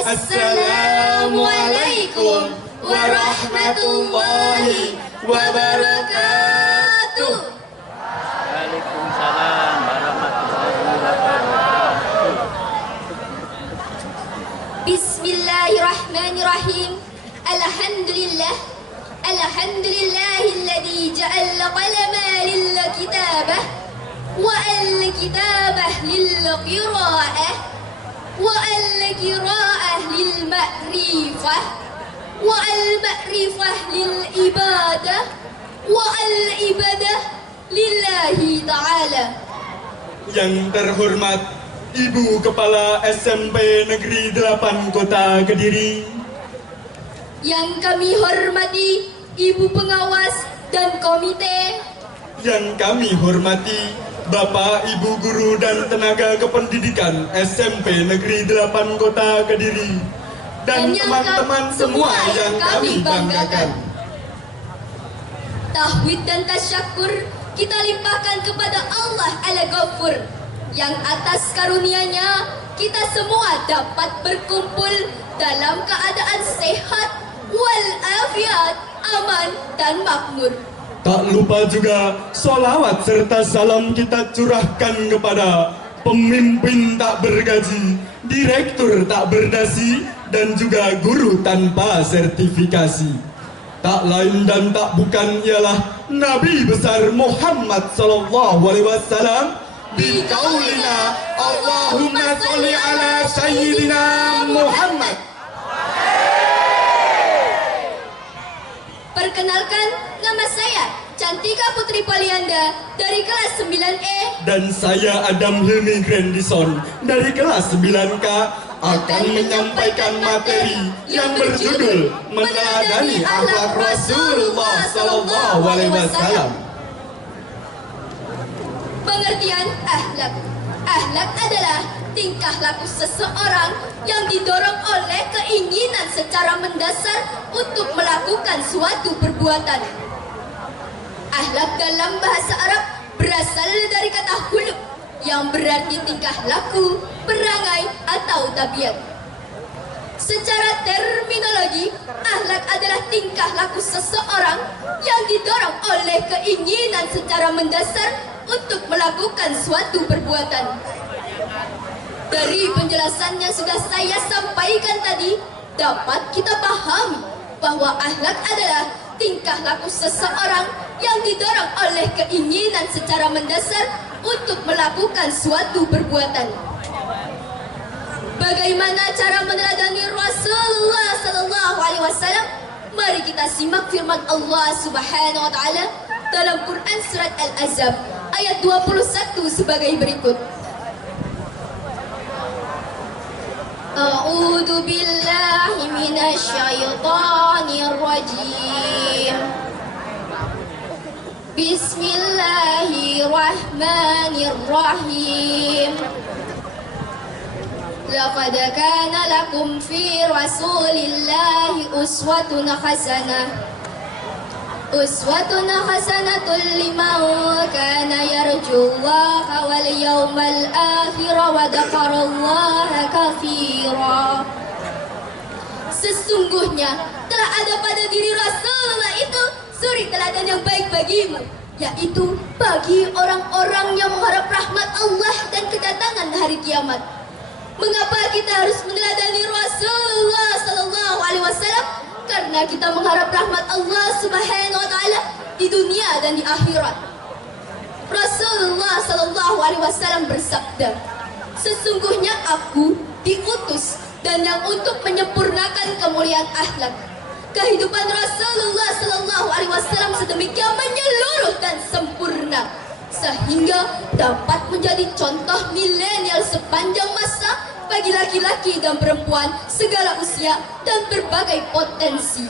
Assalamualaikum warahmatullahi wabarakatuh. Waalaikumsalam warahmatullahi wabarakatuh. Bismillahirrahmanirrahim. Alhamdulillahilladzi ja'ala qalama lil kitabah wa al kitabah lil qira'ah wa al qira'ah lil ma'rifah wa al ma'rifah lil ibadah wa al ibadah lillahi ta'ala. Yang terhormat Ibu Kepala SMP Negeri 8 Kota Kediri, yang kami hormati Ibu Pengawas dan Komite, yang kami hormati Bapak, Ibu Guru dan tenaga kependidikan SMP Negeri 8 Kota Kediri, dan teman-teman semua yang kami banggakan. Tahmid dan tasyakur kita limpahkan kepada Allah Al-Ghafur, yang atas karunia-Nya kita semua dapat berkumpul dalam keadaan sehat walafiat, aman dan makmur. Tak lupa juga sholawat serta salam kita curahkan kepada pemimpin tak bergaji, direktur tak berdasi, dan juga guru tanpa sertifikasi. Tak lain dan tak bukan ialah Nabi besar Muhammad sallallahu alaihi wasallam. Biqaulina Allahumma sholli ala sayyidina Muhammad. Perkenalkan, nama saya Cantika Putri Polianda dari kelas 9E, Dan saya Adam Hilmi Grandison dari kelas 9K akan menyampaikan materi yang berjudul Meneladani Akhlak Rasulullah sallallahu alaihi wasallam. Pengertian akhlak. Akhlak adalah tingkah laku seseorang yang didorong oleh keinginan secara mendasar untuk melakukan suatu perbuatan. Akhlak dalam bahasa Arab berasal dari kata huluk yang berarti tingkah laku, perangai atau tabiat. Secara terminologi, akhlak adalah tingkah laku seseorang yang didorong oleh keinginan secara mendasar untuk melakukan suatu perbuatan. Dari penjelasan yang sudah saya sampaikan tadi, dapat kita pahami bahwa akhlak adalah tingkah laku seseorang yang didorong oleh keinginan secara mendasar untuk melakukan suatu perbuatan. Bagaimana cara meneladani Rasulullah sallallahu alaihi wasallam? Mari kita simak firman Allah Subhanahu wa taala dalam Quran surat Al-Ahzab ayat 21 sebagai berikut. A'udzu billahi minasy syaithanir rajim. Bismillahirrahmanirrahim. Laqad kana lakum fi Rasulillahi uswatun hasanatun liman kana yarjullaha wal yawmal akhir wa dzakarallaha katsira. Sesungguhnya telah ada pada diri Rasulullah itu suri teladan yang baik bagimu, yaitu bagi orang-orang yang mengharap rahmat Allah dan kedatangan hari kiamat. Mengapa kita harus meneladani Rasulullah sallallahu alaihi wasallam? Karena kita mengharap rahmat Allah Subhanahu wa taala di dunia dan di akhirat. Rasulullah sallallahu alaihi wasallam bersabda, "Sesungguhnya aku diutus dan yang untuk menyempurnakan kemuliaan akhlak." Kehidupan Rasulullah sallallahu alaihi wasallam sedemikian menyeluruh dan sempurna sehingga dapat menjadi contoh milenial sepanjang masa bagi laki-laki dan perempuan segala usia dan berbagai potensi.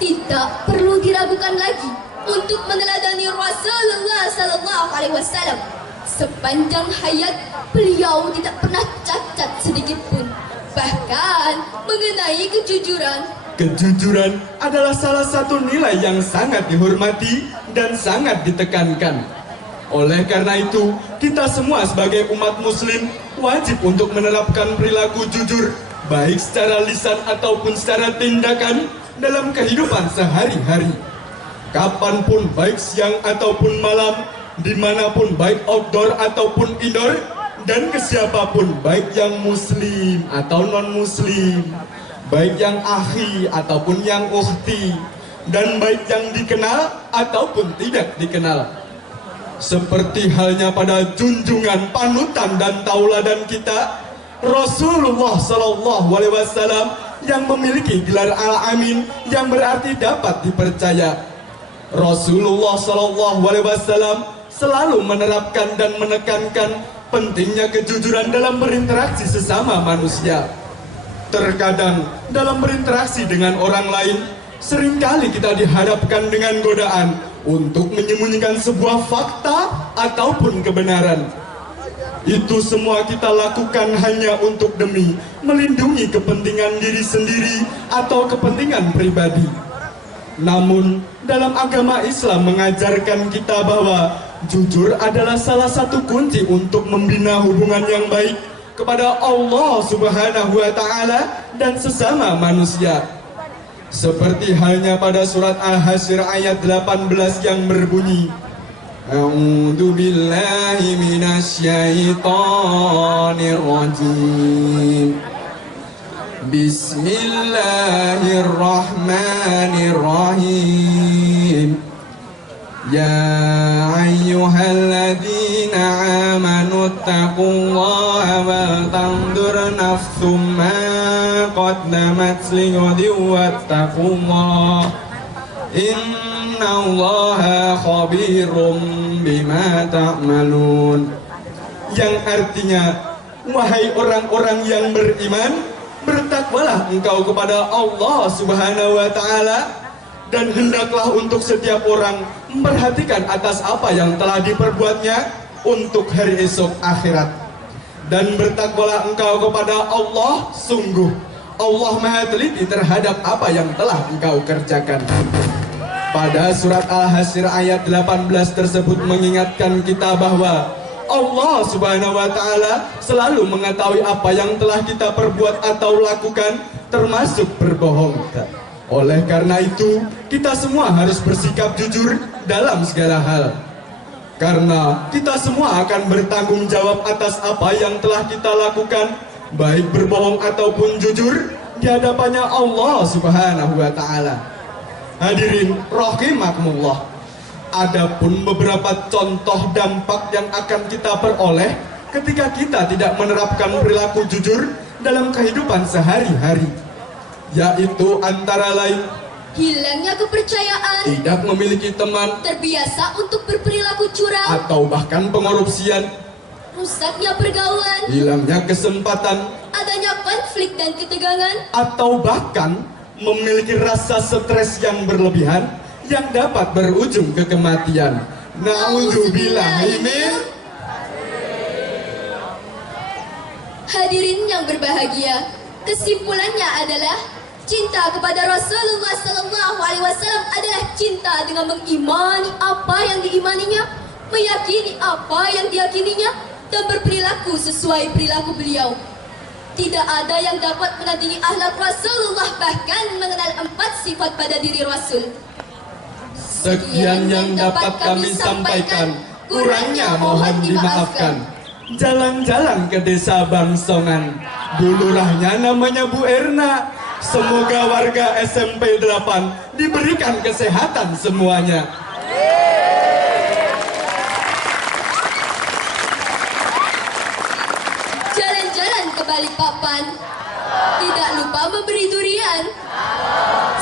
Tidak perlu diragukan lagi untuk meneladani Rasulullah sallallahu alaihi wasallam. Sepanjang hayat beliau tidak pernah cacat sedikit pun. Bahkan mengenai kejujuran, Kejujuran adalah salah satu nilai yang sangat dihormati dan sangat ditekankan. Oleh karena itu, kita semua sebagai umat muslim wajib untuk menerapkan perilaku jujur baik secara lisan ataupun secara tindakan dalam kehidupan sehari-hari. Kapanpun, baik siang ataupun malam, dimanapun, baik outdoor ataupun indoor, dan ke siapapun, baik yang muslim atau non-muslim, baik yang akhi ataupun yang ukhti, dan baik yang dikenal ataupun tidak dikenal. Seperti halnya pada junjungan, panutan, dan tauladan kita, Rasulullah Sallallahu Alaihi Wasallam, yang memiliki gelar Al-Amin yang berarti dapat dipercaya. Rasulullah Sallallahu Alaihi Wasallam selalu menerapkan dan menekankan pentingnya kejujuran dalam berinteraksi sesama manusia. Terkadang dalam berinteraksi dengan orang lain, seringkali kita dihadapkan dengan godaan untuk menyembunyikan sebuah fakta ataupun kebenaran. Itu semua kita lakukan hanya untuk demi melindungi kepentingan diri sendiri atau kepentingan pribadi. Namun, dalam agama Islam mengajarkan kita bahwa jujur adalah salah satu kunci untuk membina hubungan yang baik kepada Allah Subhanahu wa Ta'ala dan sesama manusia. Seperti halnya pada surat Al-Hasyr ayat 18 yang berbunyi, A'udzu billahi minasyaitonir rajim. Bismillahirrahmanirrahim. Ya ayyuhalladzina amanu taqullaha wal tanzur nafsum ma qaddamat lighadin wattaqullaha innallaha khabirum bima ta'malun. Yang artinya, wahai orang-orang yang beriman, bertakwalah engkau kepada Allah Subhanahu wa Ta'ala, dan hendaklah untuk setiap orang memperhatikan atas apa yang telah diperbuatnya untuk hari esok akhirat. Dan bertakwalah engkau kepada Allah, sungguh Allah Maha teliti terhadap apa yang telah engkau kerjakan. Pada surat Al-Hasyr ayat 18 tersebut mengingatkan kita bahwa Allah Subhanahu wa Ta'ala selalu mengetahui apa yang telah kita perbuat atau lakukan, termasuk berbohong. Oleh karena itu, kita semua harus bersikap jujur dalam segala hal. Karena kita semua akan bertanggung jawab atas apa yang telah kita lakukan, baik berbohong ataupun jujur, di hadapannya Allah Subhanahu wa Ta'ala. Hadirin rahimakumullah, adapun beberapa contoh dampak yang akan kita peroleh ketika kita tidak menerapkan perilaku jujur dalam kehidupan sehari-hari, yaitu antara lain hilangnya kepercayaan, tidak memiliki teman, terbiasa untuk berperilaku curang, atau bahkan pengorupsian, rusaknya pergaulan, hilangnya kesempatan, adanya konflik dan ketegangan, atau bahkan memiliki rasa stres yang berlebihan yang dapat berujung ke kematian. Na'udzubillahi min. Hadirin yang berbahagia, kesimpulannya adalah cinta kepada Rasulullah SAW adalah cinta dengan mengimani apa yang diimaninya, meyakini apa yang diyakininya, dan berperilaku sesuai perilaku beliau. Tidak ada yang dapat menandingi akhlak Rasulullah, bahkan mengenal 4 sifat pada diri Rasul. Sekian yang dapat kami sampaikan, kurangnya mohon dimaafkan. Jalan-jalan ke desa Bangsongan, dulurahnya namanya Bu Erna. Semoga warga SMP 8 diberikan kesehatan semuanya. Jalan-jalan ke Balikpapan, tidak lupa memberi durian.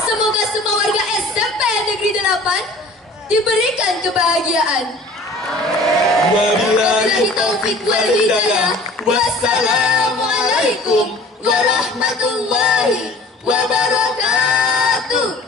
Semoga semua warga SMP Negeri 8 diberikan kebahagiaan. Wabillahi taufiq wal hidayah. Wassalamualaikum warahmatullahi wabarakatuh.